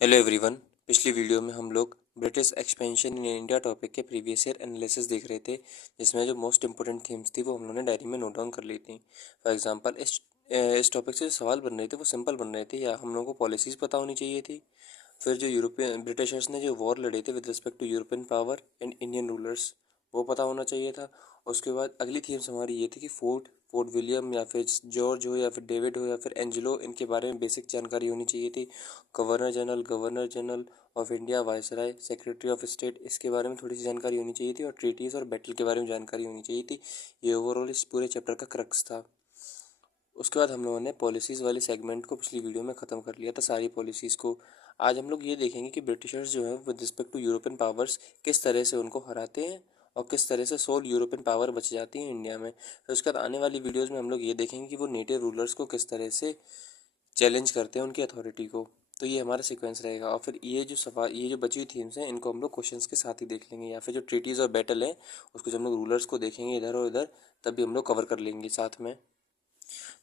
Hello everyone. पिछली video में हम लोग British expansion in India topic के प्रीवियस ईयर एनालिसिस देख रहे थे, जिसमें जो मोस्ट इंपॉर्टेंट थीम्स थी वो हम लोगों ने डायरी में नोट डाउन कर ली थी। फॉर एग्जांपल इस टॉपिक से जो सवाल बन रहे थे वो सिंपल बन रहे थे, या हम लोगों को पॉलिसीज़ पता होनी चाहिए थी। फिर जो यूरोपियन ब्रिटिशर्स ने जो वॉर लड़े थे with respect to European power and Indian rulers, वो पता होना चाहिए था। उसके बाद अगली थीम्स हमारी ये थी कि फोर्ट फोर्ट विलियम या फिर जॉर्ज हो या फिर डेविड हो या फिर एंजेलो, इनके बारे में बेसिक जानकारी होनी चाहिए थी। Governor general of India, viceroy, secretary of state, इसके बारे में थोड़ी सी जानकारी होनी चाहिए थी। और ट्रीटीज़ और बैटल के बारे में जानकारी होनी चाहिए थी। ये ओवरऑल इस पूरे चैप्टर का क्रक्स था। उसके बाद हम लोगों ने पॉलिसीज़ वाले सेगमेंट को पिछली वीडियो में ख़त्म कर लिया था, सारी पॉलिसीज़ को। आज हम लोग ये देखेंगे कि ब्रिटिशर्स जो है with respect to European powers किस तरह से उनको हराते हैं और किस तरह से सोल यूरोपियन पावर बच जाती है इंडिया में। फिर उसके बाद आने वाली वीडियोज़ में हम लोग ये देखेंगे कि वो नेटिव रूलर्स को किस तरह से चैलेंज करते हैं उनकी अथॉरिटी को। तो ये हमारा सीक्वेंस रहेगा। और फिर ये जो बची हुई थीम्स हैं इनको हम लोग क्वेश्चंस के साथ ही देख लेंगे, या फिर जो ट्रीटीज़ और बैटल है उसको जब हम लोग रूलर्स को देखेंगे इधर और इधर, तब भी हम लोग कवर कर लेंगे साथ में।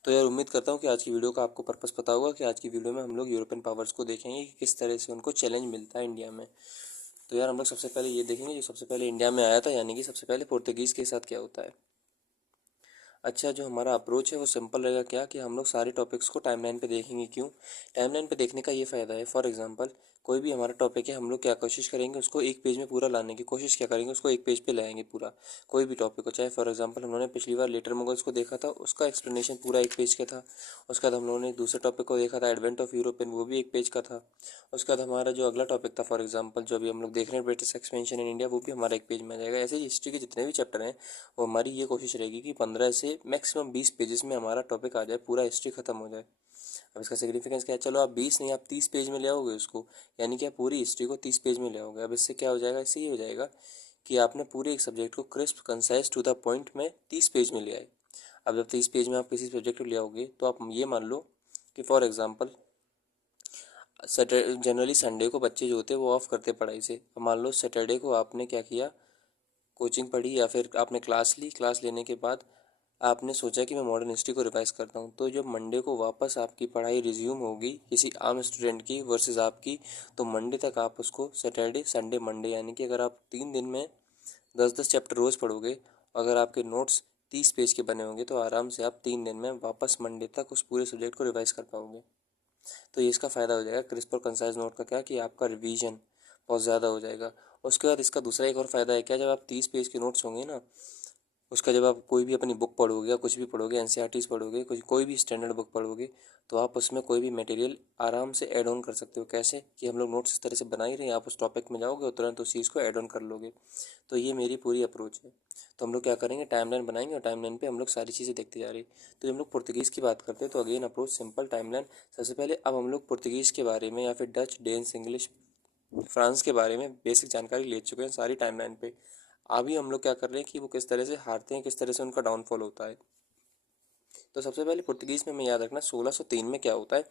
तो यार उम्मीद करता हूँ कि आज की वीडियो का आपको पर्पस पता होगा कि आज की वीडियो में हम लोग यूरोपियन पावर्स को देखेंगे कि किस तरह से उनको चैलेंज मिलता है इंडिया में। तो यार हम लोग सबसे पहले ये देखेंगे जो सबसे पहले इंडिया में आया था, यानी कि सबसे पहले पुर्तगीज़ के साथ क्या होता है। अच्छा, जो हमारा अप्रोच है वो सिंपल रहेगा, क्या कि हम लोग सारे टॉपिक्स को टाइमलाइन पे देखेंगे। क्यों टाइमलाइन पे देखने का ये फ़ायदा है, फॉर एग्जांपल कोई भी हमारा टॉपिक है, हम लोग क्या कोशिश करेंगे उसको एक पेज में पूरा लाने की कोशिश क्या करेंगे, उसको एक पेज पे लाएंगे पूरा। कोई भी टॉपिक हो, चाहे फॉर एग्जांपल हम लोगों ने पिछली बार लेटर मुगल्स को देखा था, उसका एक्सप्लेनेशन पूरा एक पेज का था। उसके बाद हम लोगों ने दूसरे टॉपिक को देखा था एडवेंट ऑफ यूरोपियन, वो भी एक पेज का था। उसके बाद हमारा जो अगला टॉपिक था, फॉर एग्जांपल जो अभी हम लोग देख रहे हैं ब्रिटिश एक्सपेंशन इन इंडिया, वो भी हमारा एक पेज में आ जाएगा। ऐसे ही हिस्ट्री के जितने भी चैप्टर हैं वो हमारी ये कोशिश रहेगी कि 15 से मैक्सिमम 20 पेजेस में हमारा टॉपिक आ जाए, पूरा हिस्ट्री खत्म हो जाए। अब इसका सिग्निफिकेंस क्या है, चलो आप 20 नहीं आप 30 पेज में ले आओगे उसको, यानी कि आप पूरी हिस्ट्री को 30 पेज में ले आओगे। अब इससे क्या हो जाएगा, इससे ये हो जाएगा कि आपने पूरे एक सब्जेक्ट को crisp concise to the point में 30 पेज में ले आए। अब जब 30 पेज में आप किसी सब्जेक्ट को ले आओगे तो आप ये मान लो कि for example Saturday, generally Sunday को बच्चे जो होते हैं वो ऑफ करते हैं पढ़ाई से। अब मान लो सैटरडे को आपने क्या किया, कोचिंग पढ़ी या फिर आपने क्लास ली। क्लास लेने के बाद आपने सोचा कि मैं मॉडर्न हिस्ट्री को रिवाइज करता हूँ, तो जब मंडे को वापस आपकी पढ़ाई रिज्यूम होगी किसी आम स्टूडेंट की वर्सेस आपकी, तो मंडे तक आप उसको सैटरडे संडे मंडे, यानी कि अगर आप 3 दिन में 10-10 चैप्टर रोज़ पढ़ोगे, अगर आपके नोट्स 30 पेज के बने होंगे, तो आराम से आप 3 दिन में वापस मंडे तक उस पूरे सब्जेक्ट को रिवाइज कर पाओगे। तो ये इसका फ़ायदा हो जाएगा क्रिस्प और कंसाइज नोट का, क्या कि आपका रिवीजन बहुत ज़्यादा हो जाएगा। उसके बाद इसका दूसरा एक और फ़ायदा है क्या, जब आप 30 पेज के नोट्स होंगे ना, उसका जब आप कोई भी अपनी बुक पढ़ोगे या कुछ भी पढ़ोगे, एनसीईआरटीज़ पढ़ोगे, कुछ कोई भी स्टैंडर्ड बुक पढ़ोगे, तो आप उसमें कोई भी मटेरियल आराम से ऐड ऑन कर सकते हो। कैसे कि हम लोग नोट्स इस तरह से बना ही रहे हैं, आप उस टॉपिक में जाओगे और तुरंत उस चीज़ को ऐड ऑन कर लोगे। तो ये मेरी पूरी अप्रोच है। तो हम लोग क्या करेंगे, टाइमलाइन बनाएंगे और टाइमलाइन पे हम लोग सारी चीज़ें देखते जा रहे हैं। तो जब हम लोग पुर्तगीज़ की बात करते हैं तो अगेन अप्रोच सिंपल, टाइमलाइन। सबसे पहले अब हम लोग पुर्तगीज़ के बारे में या फिर डच, डेन्स, इंग्लिश, फ्रांस के बारे में बेसिक जानकारी ले चुके हैं सारी टाइमलाइन पे। अभी हम लोग क्या कर रहे हैं कि वो किस तरह से हारते हैं, किस तरह से उनका डाउनफॉल होता है। तो सबसे पहले पुर्तगीज़ में हमें याद रखना 1603 में क्या होता है।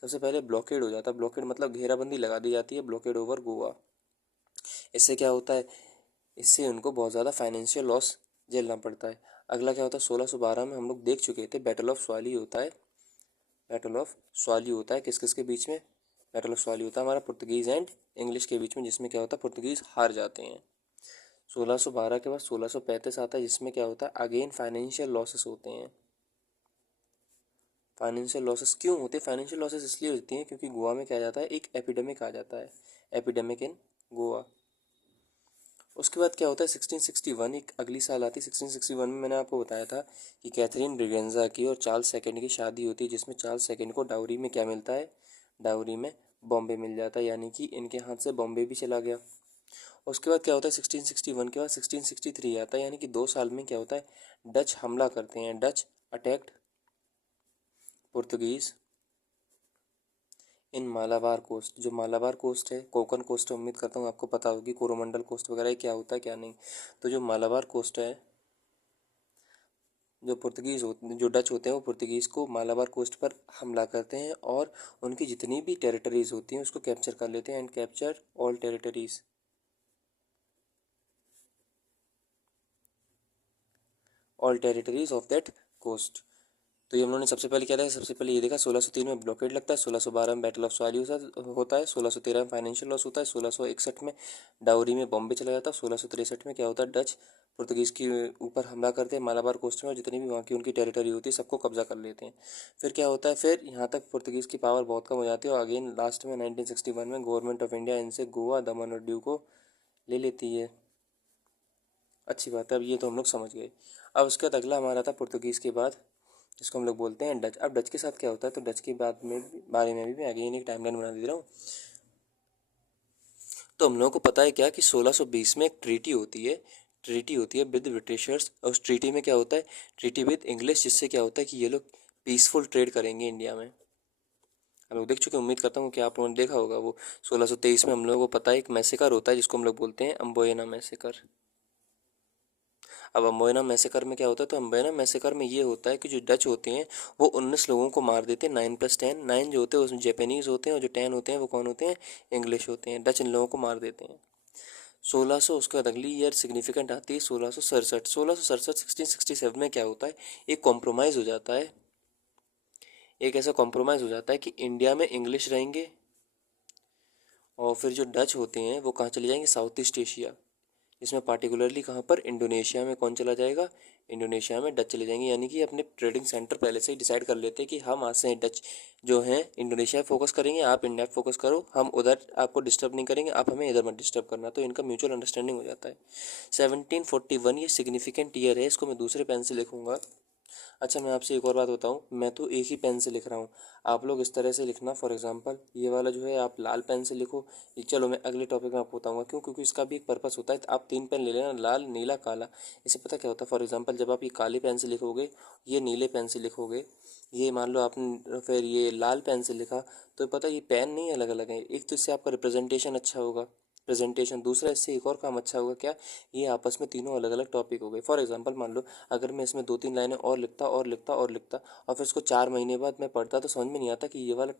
सबसे पहले ब्लॉकेड हो जाता है। ब्लॉकेड मतलब घेराबंदी लगा दी जाती है, ब्लॉकेड ओवर गोवा। इससे क्या होता है, इससे उनको बहुत ज़्यादा फाइनेंशियल लॉस झेलना पड़ता है। अगला क्या होता है, 1612 में हम लोग देख चुके थे बैटल ऑफ स्वाली होता है। बैटल ऑफ स्वाली होता है किस किस के बीच में, बैटल ऑफ स्वाली होता है हमारा पुर्तगीज़ एंड इंग्लिश के बीच में, जिसमें क्या होता है पुर्तगीज़ हार जाते हैं। 1612 के बाद 1635 आता है, जिसमें क्या होता है अगेन फाइनेंशियल लॉसेस होते हैं। फाइनेंशियल लॉसेस क्यों होते हैं, फाइनेंशियल लॉसेस इसलिए होती हैं क्योंकि गोवा में क्या जाता है, एक एपिडेमिक आ जाता है, एपिडेमिक इन गोवा। उसके बाद क्या होता है 1661, एक अगली साल आती है 1661 में। मैंने आपको बताया था कि कैथरीन ब्रिगेंजा की और चार्ल्स सेकंड की शादी होती है, जिसमें चार्ल्स सेकंड को डाउरी में क्या मिलता है, डाउरी में बॉम्बे मिल जाता है, यानी कि इनके हाथ से बॉम्बे भी चला गया। उसके बाद क्या होता है 1661 के बाद 1663 आता है, यानी कि 2 साल में क्या होता है, डच हमला करते हैं। डच अटैक्ड पुर्तगीज इन मालाबार कोस्ट। जो मालाबार कोस्ट है, कोकन कोस्ट है, उम्मीद करता हूँ आपको पता होगी, कोरोमंडल कोस्ट वगैरह क्या होता है क्या नहीं। तो जो मालाबार कोस्ट है, जो पुर्तगीज़ होते, जो डच होते हैं वो पुर्तगीज़ को मालाबार कोस्ट पर हमला करते हैं और उनकी जितनी भी टेरिटरीज होती हैं उसको कैप्चर कर लेते हैं, and capture all territories, all territories of that coast. तो ये हम लोगों ने सबसे पहले क्या देखा, सबसे पहले ये देखा 1603 में ब्लॉकेड लगता है, 1612 में बैटल ऑफ सॉरी होता है, 1613 में फाइनेंशियल लॉस होता है, 1661 में डाउरी में बॉम्बे चला जाता है, 1663 में क्या होता है, डच पुर्तगीज़ के ऊपर हमला करते हैं, मालाबार कोस्ट में, और जितनी भी वहाँ की उनकी टेरिटरी होती है सबको कब्जा कर लेते हैं। फिर क्या होता है, फिर यहाँ तक पुर्तगीज़ की पावर बहुत कम हो जाती है, और अगेन लास्ट में 1961 में गवर्नमेंट ऑफ इंडिया इनसे गोवा, दमन और दीव को ले लेती है। अच्छी बात है, अब ये तो हम लोग समझ गए। अब उसके बाद अगला हमारा था पुर्तगीज़ के बाद, जिसको हम लोग बोलते हैं डच। अब डच के साथ क्या होता है, तो डच के बारे में भी मैं आगे एक टाइमलाइन बना दे रहा हूँ। तो हम लोगों को पता है क्या कि 1620 में एक ट्रीटी होती है विद ब्रिटिशर्स, और उस ट्रीटी में क्या होता है, ट्रीटी विद इंग्लिश, जिससे क्या होता है कि ये लोग पीसफुल ट्रेड करेंगे इंडिया में। हम लोग देख चुके हैं, उम्मीद करता हूँ कि आप लोगों ने देखा होगा। वो 1623 में हम लोगों को पता है एक मैसेकर होता है जिसको हम लोग बोलते हैं अम्बोयना मैसेकर। अब अम्बोयना मैसेकर में क्या होता है, तो अम्बोयना मैसेकर में ये होता है कि जो डच होते हैं वो 19 लोगों को मार देते हैं, 9+10, 9 जो होते हैं उसमें जापानीज़ होते हैं, और जो 10 होते हैं वो कौन होते हैं, इंग्लिश होते हैं। डच इन लोगों को मार देते हैं। 1600, उसके बाद अगली ईयर सिग्निफिकेंट आती है 1667। 1667 में क्या होता है, एक कॉम्प्रोमाइज़ हो जाता है, एक ऐसा कॉम्प्रोमाइज़ हो जाता है कि इंडिया में इंग्लिश रहेंगे, और फिर जो डच होते हैं वो कहाँ चले जाएंगे, साउथ ईस्ट एशिया, इसमें पार्टिकुलरली कहाँ पर, इंडोनेशिया में कौन चला जाएगा, इंडोनेशिया में डच चले जाएंगे। यानी कि अपने ट्रेडिंग सेंटर पहले से ही डिसाइड कर लेते हैं कि हम आज से डच जो हैं इंडोनेशिया फोकस करेंगे, आप इंडिया फोकस करो, हम उधर आपको डिस्टर्ब नहीं करेंगे, आप हमें इधर मत डिस्टर्ब करना। तो इनका म्यूचुअल अंडरस्टैंडिंग हो जाता है। 1741 ये सिग्निफिकेंट ईयर है, इसको मैं दूसरे पेन से लिखूंगा। अच्छा, मैं आपसे एक और बात बताऊं, मैं तो एक ही पेन से लिख रहा हूँ, आप लोग इस तरह से लिखना। फॉर एग्जांपल ये वाला जो है आप लाल पेन से लिखो। ये चलो मैं अगले टॉपिक में आपको बताऊंगा क्यों, क्योंकि इसका भी एक पर्पस होता है। तो आप 3 पेन ले लेना, लाल, नीला, काला। इससे पता क्या होता है, फॉर एग्जांपल जब आप ये काले पेन से लिखोगे, ये नीले पेन से लिखोगे, ये मान लो आपने फिर ये लाल पेन से लिखा, तो पता है ये पेन नहीं अलग अलग है। एक तो इससे आपका रिप्रेजेंटेशन अच्छा होगा, प्रेजेंटेशन, दूसरा इससे एक और काम अच्छा होगा क्या, ये आपस में तीनों अलग अलग टॉपिक हो गए। फॉर एग्जांपल मान लो अगर मैं इसमें 2-3 लाइनें और लिखता और फिर इसको 4 महीने बाद मैं पढ़ता, तो समझ में नहीं आता कि ये वाला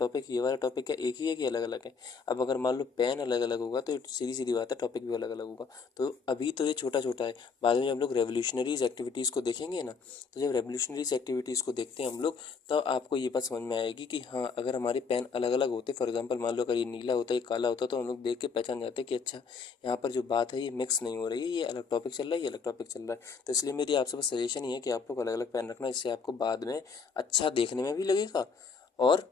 टॉपिक क्या एक ही है कि अलग अलग है। अब अगर मान लो पेन अलग अलग होगा तो सीधी सीधी बात है टॉपिक भी अलग अलग होगा। तो अभी तो ये छोटा छोटा है, बाद में जब हम लोग रेवोल्यूशनरीज एक्टिविटीज़ को देखेंगे ना, तो जब रेवोल्यूशनरीज एक्टिविटीज़ को देखते हैं हम लोग, तब आपको ये बात समझ में आएगी कि हाँ अगर हमारे पेन अलग अलग होते, फॉर एग्जांपल मान लो अगर ये नीला होता है, ये काला होता, तो हम लोग देख के पहचान जाते कि अच्छा यहाँ पर जो बात है ये मिक्स नहीं हो रही है, ये अलग टॉपिक चल रहा है, ये अलग टॉपिक चल रहा है। तो इसलिए मेरी आपसे बस सजेशन ये है कि आप लोग अलग अलग पेन रखना, इससे आपको बाद में अच्छा देखने में भी लगेगा, और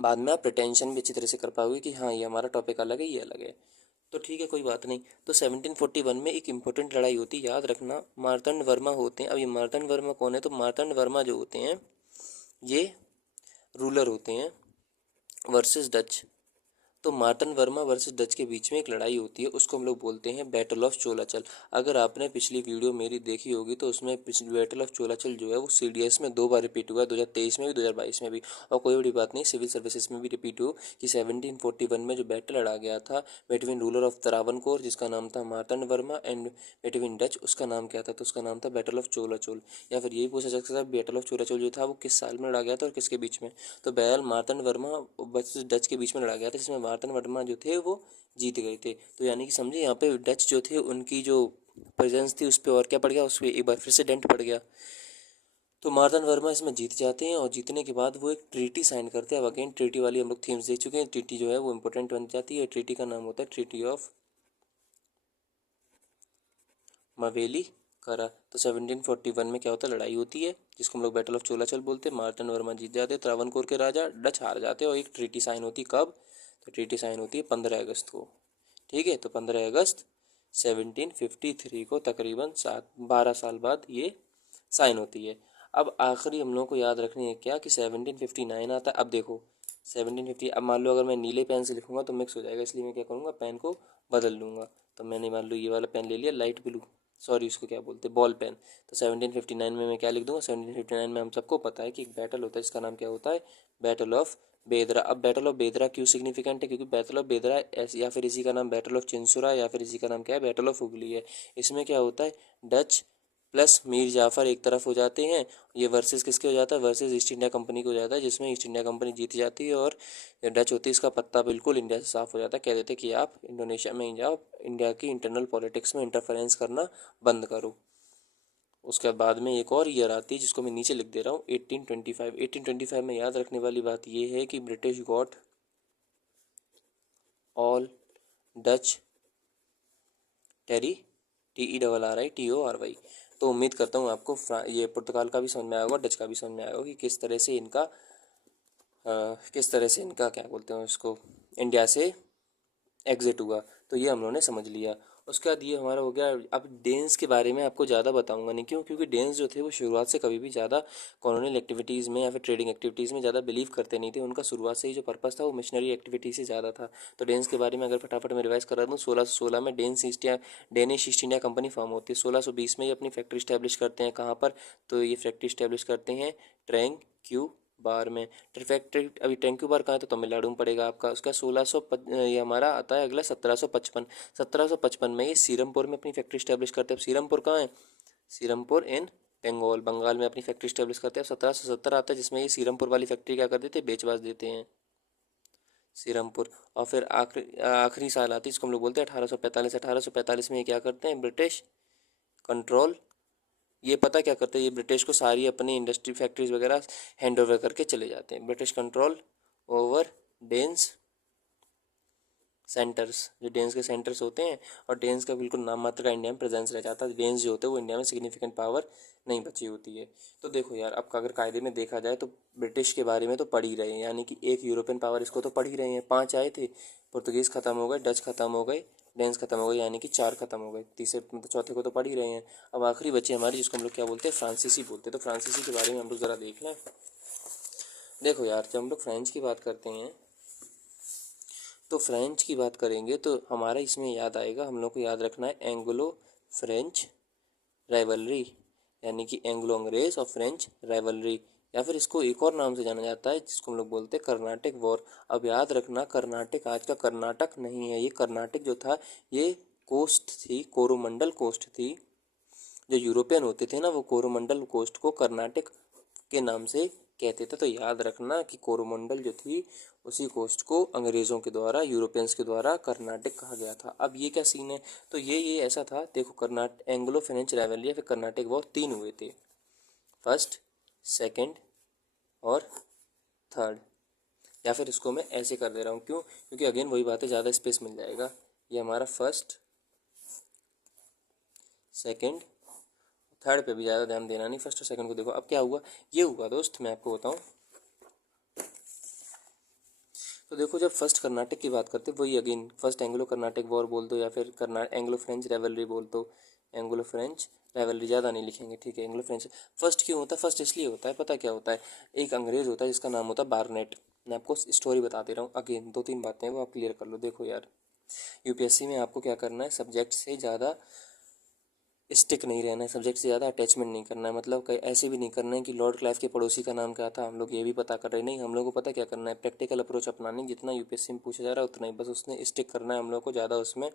बाद में आप रिटेंशन भी अच्छी तरह से कर पाओगे कि हाँ ये हमारा टॉपिक अलग है, ये अलग है। तो ठीक है, कोई बात नहीं। तो 1741 में एक इम्पोर्टेंट लड़ाई होती है, याद रखना, मार्तंड वर्मा होते हैं। अब ये मार्तंड वर्मा कौन है, तो मार्तंड वर्मा जो होते हैं ये रूलर होते हैं वर्सेस डच। तो मार्तन वर्मा वर्सेस डच के बीच में एक लड़ाई होती है, उसको हम लोग बोलते हैं बैटल ऑफ चोलाचल। अगर आपने पिछली वीडियो मेरी देखी होगी तो उसमें बैटल ऑफ चोलाचल जो है वो सीडीएस में 2 बार रिपीट हुआ है, 2023 में भी, 2022 में भी। और कोई बड़ी बात नहीं, सिविल सर्विसेज में भी रिपीट हो कि 1741 में जो बैटल लड़ा गया था बिटवीन रूलर ऑफ त्रावणकोर जिसका नाम था Martand Verma and between Dutch, उसका नाम क्या था, तो उसका नाम था बैटल ऑफ चोलाचोल। या फिर यही पूछा जा सकता है बैटल ऑफ चोलाचोल जो था वो किस साल में लड़ा गया था और किसके बीच में, तो बैल मार्तंड वर्मा वर्सेस डच के बीच में लड़ा गया था, जिसमें मार्तंड वर्मा जो थे वो जीत गए थे। तो यानी कि समझे यहाँ पे डच जो थे उनकी जो प्रेजेंस थी उस पर और क्या पड़ गया, उस पर एक बार फिर से डेंट पड़ गया। तो मार्तंड वर्मा इसमें जीत जाते हैं, और जीतने के बाद वो एक ट्रीटी साइन करते हैं। अब अगेन ट्रीटी वाली हम लोग थीम्स देख चुके हैं, ट्रीटी जो है वो इंपॉर्टेंट बन जाती है। ट्रीटी का नाम होता है ट्रीटी ऑफ मवेली करा। तो 1741 में क्या होता है, लड़ाई होती है जिसको हम लोग बैटल ऑफ चोलाचल बोलते हैं। मार्तंड वर्मा जीत जाते हैं, त्रावणकोर के राजा, डच हार जाते हैं, और एक ट्रीटी साइन होती है कब, तो ट्रीटी साइन होती है 15 अगस्त को। ठीक है, तो 15 अगस्त 1753 को तकरीबन 12 साल बाद ये साइन होती है। अब आखिरी हम लोगों को याद रखनी है क्या कि 1759 आता है। अब देखो 1750, अब मान लो अगर मैं नीले पेन से लिखूंगा तो मिक्स हो जाएगा, इसलिए मैं क्या करूँगा, पेन को बदल लूँगा। तो मैंने मान लो ये वाला पेन ले लिया लाइट ब्लू, सॉरी इसको क्या बोलते हैं, बॉल पेन। तो 1759 में मैं क्या लिख दूंगा, 1759 में हम सबको पता है कि एक बैटल होता है, इसका नाम क्या होता है, बैटल ऑफ बेदरा। अब बैटल ऑफ बेदरा क्यों सिग्निफिकेंट है, क्योंकि बैटल ऑफ बेदरा या फिर इसी का नाम बैटल ऑफ चिंसुरा या फिर इसी का नाम क्या है, बैटल ऑफ हुगली है। इसमें क्या होता है, डच प्लस मीर जाफ़र एक तरफ हो जाते हैं, ये वर्सेस किसके हो जाता है, वर्सेस ईस्ट इंडिया कंपनी को हो जाता है, जिसमें ईस्ट इंडिया कंपनी जीत जाती है, और डच होती है इसका पत्ता बिल्कुल इंडिया से साफ हो जाता है। कह देते कि आप इंडोनेशिया में ही जाओ, इंडिया की इंटरनल पॉलिटिक्स में इंटरफेरेंस करना बंद करो। उसके बाद में एक और ईयर आती है जिसको मैं नीचे लिख दे रहा हूँ 1825। 1825 में याद रखने वाली बात ये है कि ब्रिटिश गॉट ऑल डच टेरी TERRI TORY। तो उम्मीद करता हूँ आपको ये पुर्तगाल का भी समझ में आया होगा, डच का भी समझ में आया होगा कि किस तरह से इनका क्या बोलते हैं उसको, इंडिया से एग्जिट हुआ। तो ये हम लोगों ने समझ लिया। उसके बाद ये हमारा हो गया। अब डेन्स के बारे में आपको ज़्यादा बताऊंगा नहीं, क्यों? क्योंकि डेन्स जो थे वो शुरुआत से कभी भी ज़्यादा कॉलोनियल एक्टिविटीज़ में या फिर ट्रेडिंग एक्टिविटीज़ में ज़्यादा बिलीव करते नहीं थे। उनका शुरुआत से ही जो पर्पस था वो मिशनरी एक्टिविटी से ज़्यादा था। तो डेन्स के बारे में अगर फटाफट मैं रिवाइज करा दूँ, 1616 में Danish east India company form होती है। 1620 में ये अपनी फैक्ट्री स्टैब्लिश करते हैं। कहाँ पर? तो ये फैक्ट्री स्टैब्लिश करते हैं ट्रैंग क्यू बार में। फैक्ट्री अभी टेंक्यू बार कहाँ है? तो तमिलनाडु में पड़ेगा आपका। उसका ये हमारा आता है अगला 1755। 1755 में ये सीरमपुर में अपनी फैक्ट्री स्टैब्लिश करते हैं। अब सीरमपुर कहाँ है? सीरमपुर इन बंगाल, बंगाल में अपनी फैक्ट्री स्टैब्लिश करते हैं। 1770 आता है जिसमें ये सीरमपुर वाली फैक्ट्री क्या कर देते हैं? बेच बाच देते हैं सीरमपुर। और फिर आखिरी साल आती है जिसको हम लोग बोलते हैं 1845। 1845 में ये क्या करते हैं? British control. ये पता क्या करते हैं? ये ब्रिटिश को सारी अपनी इंडस्ट्री फैक्ट्रीज वगैरह हैंड ओवर करके चले जाते हैं। British control over Danes centres, जो डेन्स के सेंटर्स होते हैं। और डेन्स का बिल्कुल नाम मात्र का इंडिया में प्रेजेंस रह जाता है। डेन्स जो होते हैं वो इंडिया में सिग्निफिकेंट पावर नहीं बची होती है। तो देखो यार, अब अगर कायदे में देखा जाए तो ब्रिटिश के बारे में तो पढ़ ही रहे हैं, यानी कि एक यूरोपियन पावर इसको तो पढ़ ही रहे हैं। 5 आए थे, पुर्तगीज़ खत्म हो गए, डच खत्म हो गए, डेन्स खत्म हो गए, यानी कि 4 खत्म हो गए। तीसरे मतलब चौथे को तो पढ़ ही रहे हैं। अब आखिरी बचे हमारी, जिसको हम लोग क्या बोलते हैं? फ्रांसीसी बोलते हैं। तो फ्रांसीसी के बारे में हम लोग ज़रा देख लें। देखो यार, जब हम लोग फ्रेंच की बात करते हैं तो फ्रेंच की बात करेंगे तो हमारा इसमें याद आएगा, हम लोग को याद रखना है एंग्लो फ्रेंच राइवलरी, यानी कि एंग्लो अंग्रेज और फ्रेंच राइवलरी, या फिर इसको एक और नाम से जाना जाता है जिसको हम लोग बोलते हैं कर्नाटिक वॉर। अब याद रखना, कर्नाटक आज का कर्नाटक नहीं है। ये कर्नाटक जो था ये कोस्ट थी, कोरोमंडल कोस्ट थी। जो यूरोपियन होते थे ना, वो कोरोमंडल कोस्ट को कर्नाटक के नाम से कहते थे। तो याद रखना कि कोरोमंडल जो थी उसी कोस्ट को अंग्रेज़ों के द्वारा, यूरोपियंस के द्वारा कर्नाटक कहा गया था। अब ये क्या सीन है? तो ये ऐसा था, देखो, कर्नाटक एंग्लो फ्रेंच राइवलरी या फिर कर्नाटक वॉर 3 हुए थे, फर्स्ट, सेकंड और थर्ड। या फिर इसको मैं ऐसे कर दे रहा हूँ, क्यों? क्योंकि अगेन वही बात है, ज़्यादा स्पेस मिल जाएगा। ये हमारा फर्स्ट, सेकंड, थर्ड पे भी ज़्यादा ध्यान देना नहीं, फर्स्ट और सेकंड को देखो। अब क्या हुआ? ये हुआ दोस्त, मैं आपको बताऊँ। तो देखो, जब फर्स्ट कर्नाटक की बात करते हैं, वही again first Anglo Karnataka war बोल दो या फिर एंग्लो फ्रेंच राइवलरी बोल दो। एंग्लो फ्रेंच राइवलरी ज़्यादा नहीं लिखेंगे, ठीक है? Anglo French. फर्स्ट क्यों होता है? फर्स्ट इसलिए होता है, पता क्या होता है? एक अंग्रेज़ होता है जिसका नाम होता है बार्नेट। मैं आपको स्टोरी बता दे रहा हूँ, अगेन 2-3 बातें हैं वो आप क्लियर कर लो। देखो यार, यूपीएससी में आपको क्या करना है? सब्जेक्ट से ज़्यादा स्टिक नहीं रहना है, सब्जेक्ट से ज़्यादा अटैचमेंट नहीं करना है। मतलब कहीं ऐसे भी नहीं करना है कि लॉर्ड क्लाइव के पड़ोसी का नाम क्या था हम लोग ये भी पता कर रहे नहीं। हम लोग को पता क्या करना है? प्रैक्टिकल अप्रोच अपनानी। जितना यूपीएससी में पूछा जा रहा है उतना ही बस उसने स्टिक करना है हम लोग को, ज़्यादा उसमें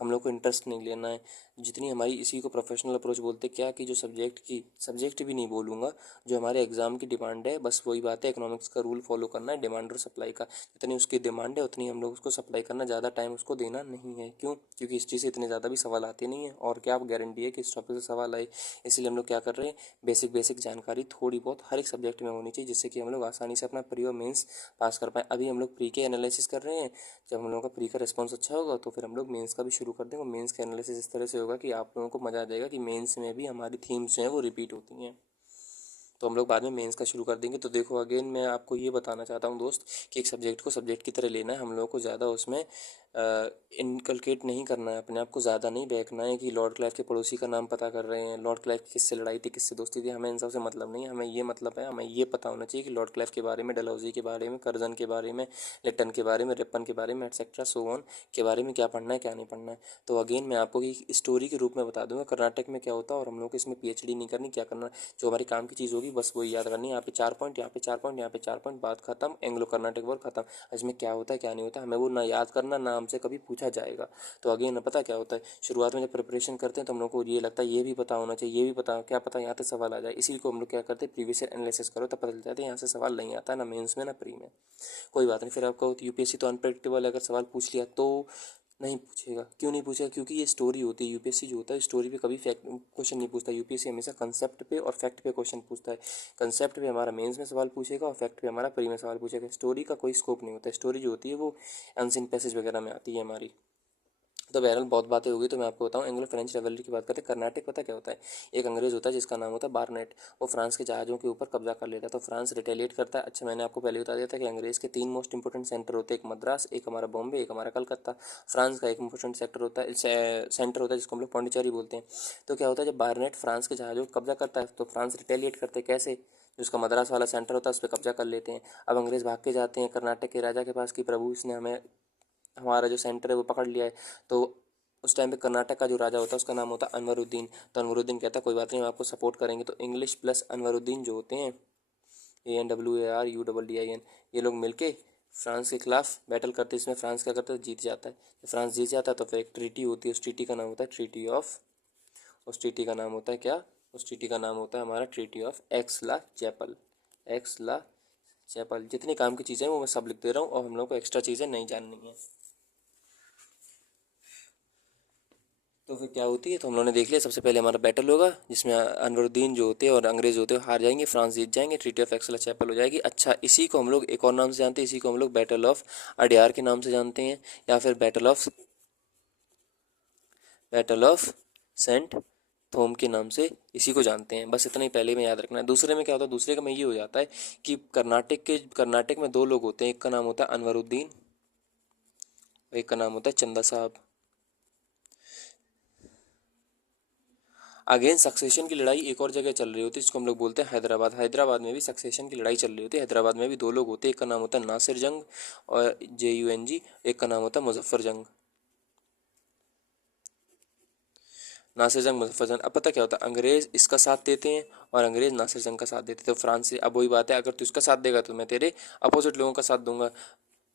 हम लोग को इंटरेस्ट नहीं लेना है। जितनी हमारी, इसी को प्रोफेशनल अप्रोच बोलते क्या, कि जो सब्जेक्ट भी नहीं बोलूँगा, जो हमारे एग्जाम की डिमांड है, बस वही बात है, इकोनॉमिक्स का रूल फॉलो करना है, डिमांड और सप्लाई का। जितनी उसकी डिमांड है उतनी हम लोग उसको सप्लाई करना, ज़्यादा टाइम उसको देना नहीं है। क्यों? क्योंकि इस चीज़ से इतने ज़्यादा भी सवाल आते नहीं है। और क्या आप गारंटी है कि इस टॉपिक से सवाल आए? इसलिए हम लोग क्या कर रहे हैं? बेसिक जानकारी थोड़ी बहुत हर एक सब्जेक्ट में होनी चाहिए, जिससे कि हम लोग आसानी से अपना प्री और मेंस पास कर पाएँ। अभी हम लोग प्री के एनालिसिस कर रहे हैं। जब हम लोगों का प्री का रिस्पॉन्स अच्छा होगा तो फिर हम लोग मेंस का भी शुरू कर देंगे। मेंस का एनालिसिस इस तरह से होगा कि आप लोगों को मज़ा आ जाएगा कि मेंस में भी हमारी थीम्स जो हैं वो रिपीट होती हैं। तो हम लोग बाद में मेंस का शुरू कर देंगे। तो देखो, अगेन मैं आपको ये बताना चाहता हूँ दोस्त कि एक सब्जेक्ट को सब्जेक्ट की तरह लेना है। हम लोगों को ज़्यादा उसमें इनकलकेट नहीं करना है, अपने आप को ज़्यादा नहीं बहकना है कि लॉर्ड क्लाइव के पड़ोसी का नाम पता कर रहे हैं, लॉर्ड क्लाइव की किससे लड़ाई थी, किससे दोस्ती थी। हमें इन सब से मतलब नहीं है। हमें ये मतलब है, हमें ये पता होना चाहिए कि लॉर्ड क्लाइव के बारे में, डलहौजी के बारे में, कर्जन के बारे में, लिट्टन के बारे में, रिपन के बारे में, एटसेट्रा सो ऑन के बारे में क्या पढ़ना है, क्या नहीं पढ़ना है। तो अगेन मैं आपको एक स्टोरी के रूप में बता दूंगा कर्नाटक में क्या होता है, और हम लोग को इसमें पीएचडी नहीं करनी, क्या करना है, जो हमारी काम की चीज़ होगी बस वही याद करनी है। यहाँ पे 4 पॉइंट, यहाँ पे 4 पॉइंट, यहाँ पे 4 पॉइंट, बात खत्म। एंग्लो कर्नाटक वॉर खत्म। इसमें क्या होता है क्या नहीं होता हमें वो ना याद करना, ना हमसे कभी पूछा जाएगा। तो अगेन पता क्या होता है, शुरुआत में जब प्रिपरेशन करते हैं तो हम लोग को ये लगता है ये भी पता होना चाहिए, ये भी पता, क्या पता यहाँ तक सवाल आ जाए। इसी को हम लोग क्या करते हैं, प्रीवियस ईयर एनालिसिस करो तब पता चल जाता है यहाँ से सवाल नहीं आता, ना मेंस में ना प्री में। कोई बात नहीं, फिर आपको यूपीएससी तो अनप्रेडिक्टेबल, अगर सवाल पूछ लिया तो नहीं पूछेगा। क्यों नहीं पूछेगा? क्योंकि ये स्टोरी होती है। यूपीएससी जो होता है स्टोरी पे कभी फैक्ट क्वेश्चन नहीं पूछता। यूपीएससी हमेशा कंसेप्ट पे और फैक्ट पे क्वेश्चन पूछता है। कंसेप्ट पे हमारा मेंस में सवाल पूछेगा और फैक्ट पे हमारा प्री में सवाल पूछेगा। स्टोरी का कोई स्कोप नहीं होता है। स्टोरी जो होती है वो अनसीन पैसेज वगैरह में आती है हमारी। तो बहरहाल बहुत बातें हो गई, तो मैं आपको बताऊं एंग्लो फ्रेंच रिवलरी की बात करते हैं। कर्नाटक पता क्या होता है? एक अंग्रेज होता है जिसका नाम होता है बार्नेट। वो फ्रांस के जहाज़ों के ऊपर कब्जा कर लेता है, तो फ्रांस रिटेलिएट करता है। अच्छा, मैंने आपको पहले बता दिया था कि अंग्रेज के 3 मोस्ट इंपॉर्टेंट सेंटर होते हैं, एक मद्रास, एक हमारा बॉम्बे, एक हमारा कलकत्ता। फ्रांस का एक इंपॉर्टेंट सेक्टर होता है, सेंटर होता है जिसको हम लोग पौंडीचेरी बोलते हैं। तो क्या होता है, जब बार्नेट फ्रांस के जहाज़ों को कब्जा करता है तो फ्रांस रिटेलिएट करते हैं। कैसे? जो उसका मद्रास वाला सेंटर होता है उस पर कब्जा कर लेते हैं। अब अंग्रेज भाग के जाते हैं कर्नाटक के राजा के पास कि प्रभु इसने हमें हमारा जो सेंटर है वो पकड़ लिया है। तो उस टाइम पे कर्नाटक का जो राजा होता है उसका नाम होता है अनवरुद्दीन। तो अनवरुद्दीन कहता है कोई बात नहीं, हम आपको सपोर्ट करेंगे। तो इंग्लिश प्लस अनवरुद्दीन जो होते हैं, ANWARUDDIN, ये लोग मिलके फ्रांस के खिलाफ बैटल करते हैं। इसमें फ्रांस क्या करता है? जीत जाता है। तो फ्रांस जीत जाता है तो फिर एक ट्रीटी होती है, उस ट्रीटी का नाम होता है ट्रीटी ऑफ, उस ट्रीटी का नाम होता है क्या? उस ट्रीटी का नाम होता है हमारा ट्रीटी ऑफ एक्सला चैपल। एक्सला चैपल। जितनी काम की चीज़ें हैं वो मैं सब लिख दे रहा हूँ और हम लोग को एक्स्ट्रा चीज़ें नहीं जाननी है। तो फिर क्या होती है, तो हम लोगों ने देख लिया। सबसे पहले हमारा बैटल होगा जिसमें अनवरुद्दीन जो होते हैं और अंग्रेज होते हैं हार जाएंगे, फ्रांस जीत जाएंगे, ट्रीटी ऑफ एक्सला चैपल हो जाएगी। अच्छा, इसी को हम लोग एक और नाम से जानते हैं, इसी को हम लोग बैटल ऑफ अडियार के नाम से जानते हैं, या फिर बैटल ऑफ सेंट थोम के नाम से इसी को जानते हैं। बस इतना ही पहले में याद रखना है। दूसरे में क्या होता है? दूसरे का में ये हो जाता है कि कर्नाटक में 2 लोग होते हैं, एक का नाम होता है अनवरुद्दीन और एक का नाम होता है चंदा साहब। अगेन सक्सेशन की लड़ाई एक और जगह चल रही होती है जिसको हम लोग बोलते हैं हैदराबाद। हैदराबाद में भी सक्सेशन की लड़ाई चल रही होती है। हैदराबाद में भी 2 लोग होते हैं, एक का नाम होता है नासिर जंग और JUNG, एक का नाम होता है मुजफ्फर जंग। नासिर जंग, मुजफ्फर जंग। अब पता क्या होता है, अंग्रेज इसका साथ देते हैं और अंग्रेज नासिर जंग का साथ देते हैं। तो फ्रांस से अब वही बात है, अगर तू इसका साथ देगा तो मैं तेरे अपोजिट लोगों का साथ दूंगा।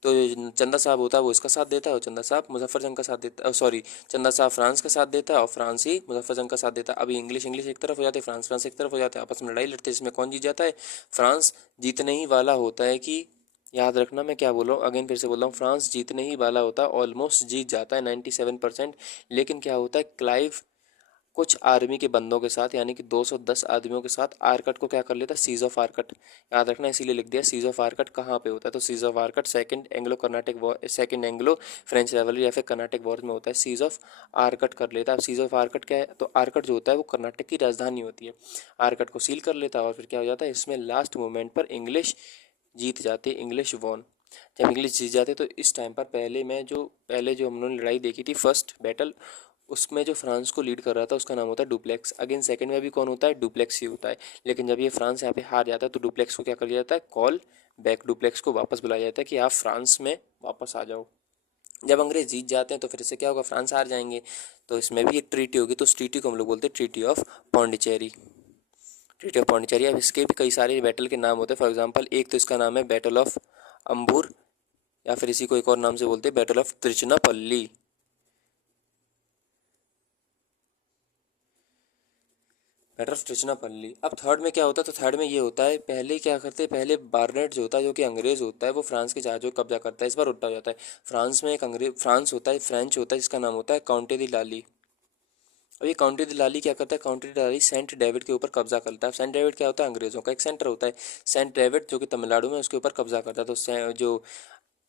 तो चंदा साहब होता है वो इसका साथ देता है और चंदा साहब मुजफ्फर जंग का साथ देता है, सॉरी, चंदा साहब फ्रांस का साथ देता है और फ्रांस ही मुजफ्फर जंग का साथ देता है। अभी इंग्लिश एक तरफ हो जाते हैं, फ्रांस एक तरफ हो जाते हैं, आपस में लड़ाई लड़ते हैं। इसमें कौन जीत जाता है? फ्रांस जीतने ही वाला होता है। कि याद रखना मैं क्या बोल रहा हूँ, अगेन फिर से बोल रहा हूँ, फ्रांस जीतने ही वाला होता है, ऑलमोस्ट जीत जाता है 97%। लेकिन क्या होता है, क्लाइव कुछ आर्मी के बंदों के साथ यानी कि 210 आदमियों के साथ आरकट को क्या कर लेता है? Siege of Arcot. याद रखना, इसीलिए लिख दिया सीज ऑफ आरकट कहाँ पे होता है। तो siege of Arcot second Anglo French rivalry या फिर कर्नाटक वॉर में होता है। सीज ऑफ आरकट कर लेता है। अब सीज ऑफ आरकट क्या है? तो आरकट जो होता है वो कर्नाटक की राजधानी होती है। आरकट को सील कर लेता है और फिर क्या हो जाता है, इसमें लास्ट मोमेंट पर इंग्लिश जीत जाते, इंग्लिश वॉन। जब इंग्लिश जीत जाते तो इस टाइम पर पहले जो हम लोगों ने लड़ाई देखी थी फर्स्ट बैटल, उसमें जो फ्रांस को लीड कर रहा था उसका नाम होता है डुप्लेक्स। अगेन सेकंड में भी कौन होता है? डुप्लेक्स ही होता है। लेकिन जब ये फ्रांस यहाँ पे हार जाता है तो डुप्लेक्स को क्या कर दिया जाता है? Call back. डुप्लेक्स को वापस बुलाया जाता है कि आप फ्रांस में वापस आ जाओ। जब अंग्रेज जीत जाते हैं तो फिर से क्या होगा? फ्रांस हार जाएंगे। तो इसमें भी एक ट्रीटी होगी, तो उस ट्रीटी को हम लोग बोलते हैं treaty of Pondicherry. Treaty of Pondicherry. अब इसके भी कई सारे बैटल के नाम होते हैं। फॉर एग्जाम्पल एक तो इसका नाम है बैटल ऑफ अम्बूर, या फिर इसी को एक और नाम से बोलते हैं battle of Trichinopoly. Battle of Trichinopoly. अब थर्ड में क्या होता है? तो थर्ड में ये होता है, पहले क्या करते हैं, पहले बार्नेट जो होता है जो कि अंग्रेज होता है वो फ्रांस के जहाज़ों को कब्जा करता है। इस बार उल्टा हो जाता है। फ्रांस होता है, फ्रेंच होता है जिसका नाम होता है काउंटे दी लाली। अब ये काउंटी दिलाली क्या करता है? काउंटी दिलाली सेंट डेविड के ऊपर कब्जा करता है। सेंट डेविड क्या होता है? अंग्रेजों का एक सेंटर होता है। सेंट डेविड जो कि तमिलनाडु में, उसके ऊपर कब्जा करता है। तो जो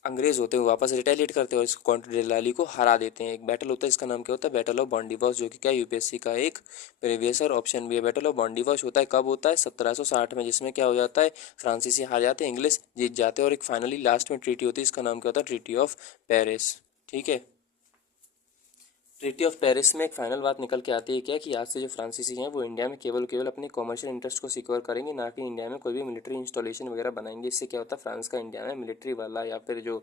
अंग्रेज होते हैं वो वापस रिटेलिएट करते हैं और इस काउंटी दिलाली को हरा देते हैं। एक बैटल होता है, इसका नाम क्या होता है? बैटल ऑफ बॉन्डिवॉस, जो कि क्या यूपीएससी का एक प्रीवियस और ऑप्शन भी है। बैटल ऑफ बॉन्डिवॉस होता है कब होता है? 1760 में, जिसमें क्या हो जाता है? फ्रांसीसी हार जाते हैं, इंग्लिश जीत जाते हैं। और एक फाइनली लास्ट में ट्रीटी होती है, इसका नाम क्या होता है? Treaty of Paris. ठीक है। ट्रीटी ऑफ पेरिस में एक फाइनल बात निकल के आती है क्या, कि आज से जो फ्रांसीसी हैं वो इंडिया में केवल अपने कॉमर्शियल इंटरेस्ट को सिक्योर करेंगे, ना कि इंडिया में कोई भी मिलिट्री इंस्टॉलेशन वगैरह बनाएंगे। इससे क्या होता है, फ्रांस का इंडिया में मिलिट्री वाला या फिर जो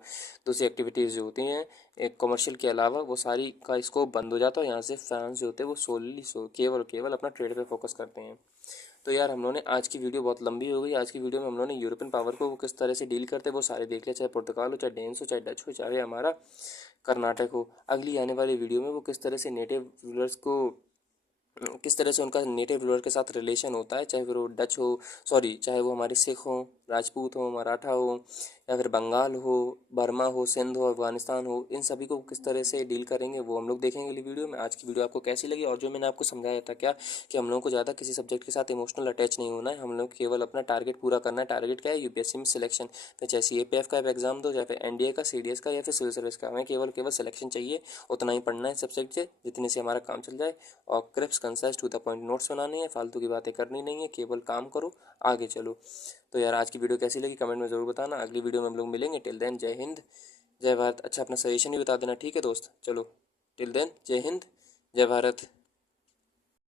दूसरी एक्टिविटीज़ जो होती हैं एक कमर्शियल के अलावा, वो सारी का स्कोप बंद हो जाता है। और यहाँ से फ्रांस जो होते हैं वो केवल अपना ट्रेड पे फोकस करते हैं। तो यार हम लोगों ने आज की वीडियो बहुत लंबी हो गई। आज की वीडियो में हम लोगों ने यूरोपियन पावर को वो किस तरह से डील करते हैं वो सारे देख लिया, चाहे पुर्तगाल हो, चाहे डेन्स हो, चाहे डच हो, चाहे हमारा कर्नाटक हो। अगली आने वाली वीडियो में वो किस तरह से नेटिव रूलर्स को, किस तरह से उनका नेटिव रूलर के साथ रिलेशन होता है, चाहे फिर वो डच हो, सॉरी, चाहे वो हमारे सिख हों, राजपूत हो, मराठा हो, या फिर बंगाल हो, बर्मा हो, सिंध हो, अफगानिस्तान हो, इन सभी को किस तरह से डील करेंगे वो हम लोग देखेंगे अगली वीडियो में। आज की वीडियो आपको कैसी लगी, और जो मैंने आपको समझाया था क्या, कि हम लोगों को ज़्यादा किसी सब्जेक्ट के साथ इमोशनल अटैच नहीं होना है, हम लोग केवल अपना टारगेट पूरा करना है। टारगेट क्या है? यूपीएससी में सिलेक्शन। तो चाहे सीएपीएफ का एग्जाम दो, चाहे फिर एनडीए का, सीडीएस का, या फिर सिविल सर्विस का, हमें केवल केवल सिलेक्शन चाहिए। उतना ही पढ़ना है सब्जेक्ट से जितने से हमारा काम चल जाए, और crisp concise to the point notes बनाने हैं, फालतू की बातें करनी नहीं है, केवल काम करो, आगे चलो। तो यार आज की वीडियो कैसी लगी कमेंट में ज़रूर बताना। अगली वीडियो में हम लोग मिलेंगे। टिल देन जय हिंद, जय भारत। अच्छा, अपना सजेशन भी बता देना, ठीक है दोस्त। चलो, टिल देन जय हिंद, जय भारत।